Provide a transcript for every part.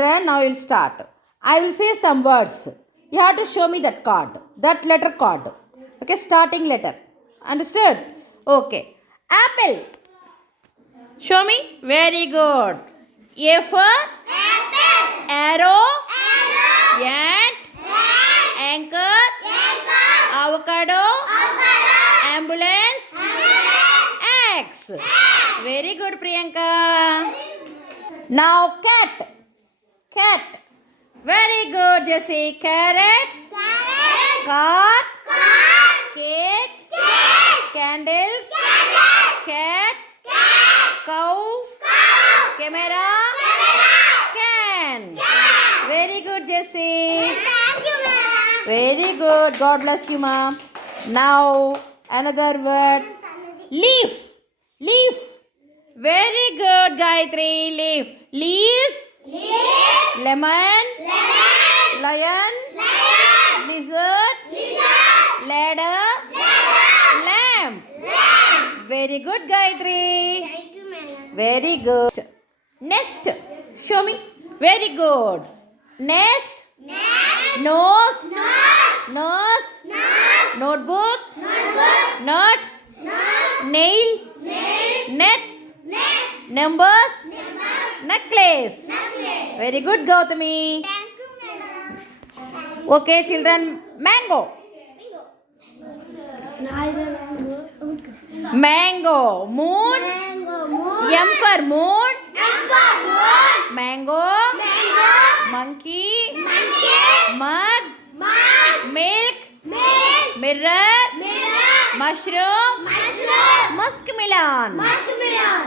children, now you'll start. I will say some words. You have to show me that card, that letter card. Okay, starting letter. Understood? Okay. Apple. Show me. Very good. A for apple. Arrow. Ant. Anchor. Avocado. Ambulance. X. Very good, Priyanka. Now cat. Cat. Very good, Jessie. Carrots. Car. Cake. Candles. Cat. Cow. Camera. Can. Very good, Jessie. Very good. God bless you, ma'am. Now another word. Leaf. Leaf. Very good, Gayatri. Leaf. Leaves. Lemon. Lion. Lizard. Ladder. Lamb. Very good, Gayatri. Thank you, madam. Very good. Nest. Show me. Very good. Nest. Nose. Nose. Notebook. Nuts. Nail. Net. Numbers. Necklace. Very good, Gautami. Thank you, madam. Okay, children. Mango. Mango. Moon. M for moon. Mango. Monkey. Mug. Milk. Mirror. Mushroom. Muskmelon.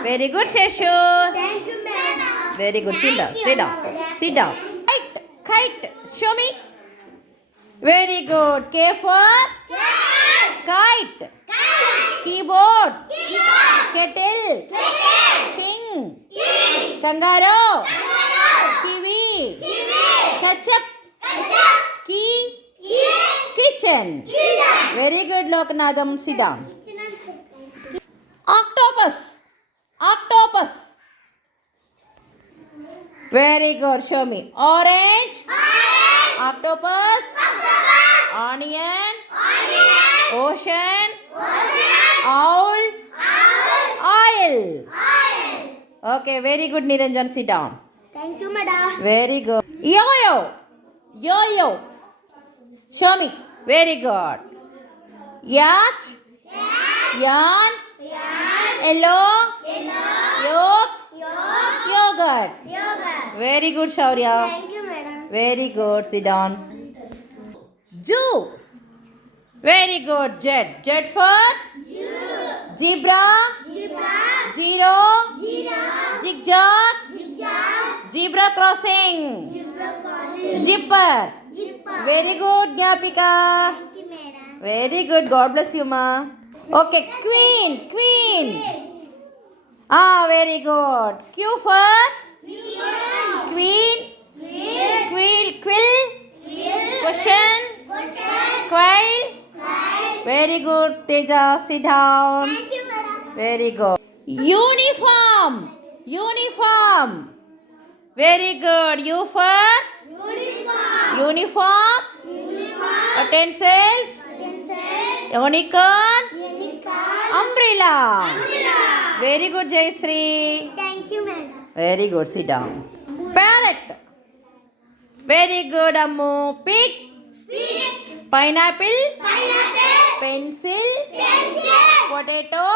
Very good, Sheshu. Thank you, madam. Very good. Sit down. Sit down. Sit down. Kite. Kite. Show me. Very good. K for kite. Keyboard. Kettle. King. Kangaroo. Kiwi. Ketchup. Key. Kitchen. Very good, Lokanatham. Sit down. Octopus. Octopus. Very good. Show me. Orange. Octopus. Onion. Ocean. Owl. Oil. Okay, very good, Niranjan. Sit down. Thank you, madam. Very good. Yo-yo. Yo-yo. Show me. Very good. Yacht. Yarn. Yellow. Yolk. Yogurt. Very good, Shaurya. Thank you, madam. Very good. Sit down. Zoo. Very good. Jet. Jet for zebra. Zero. Zigzag. Zebra crossing. Zipper. Very good, Gyapika. Thank you, madam. Very good. God bless you, ma. Okay, queen. Very good. Q for queen. Quill. Question. Quail. Very good, Teja. Sit down. Thank you, madam. Very good. Uniform. Very good. U for uniform. Utensils. Unicorn. Umbrella. Very good, Jayasree. Thank you, madam. Very good. Sit down. Parrot. Very good, Ammu. Pig. Pineapple. Pencil. Potato.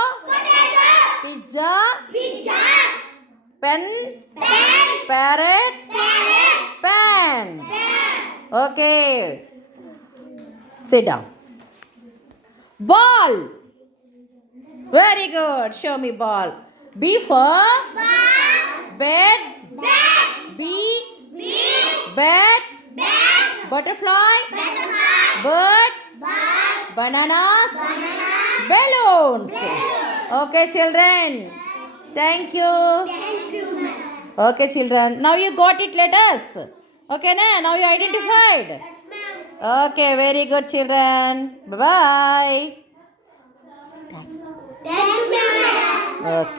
Pizza. Pen. Parrot. Pan. Okay. Sit down. Ball. Very good. Show me ball. B for bed. B. Bat. Butterfly. Bird. Bananas. Balloons. Okay, children. Thank you. Thank you, madam. Okay, children. Now you got it letters. Okay, now you identified. Yes, ma'am. Okay, very good, children. Bye-bye. Thank you, madam. Okay.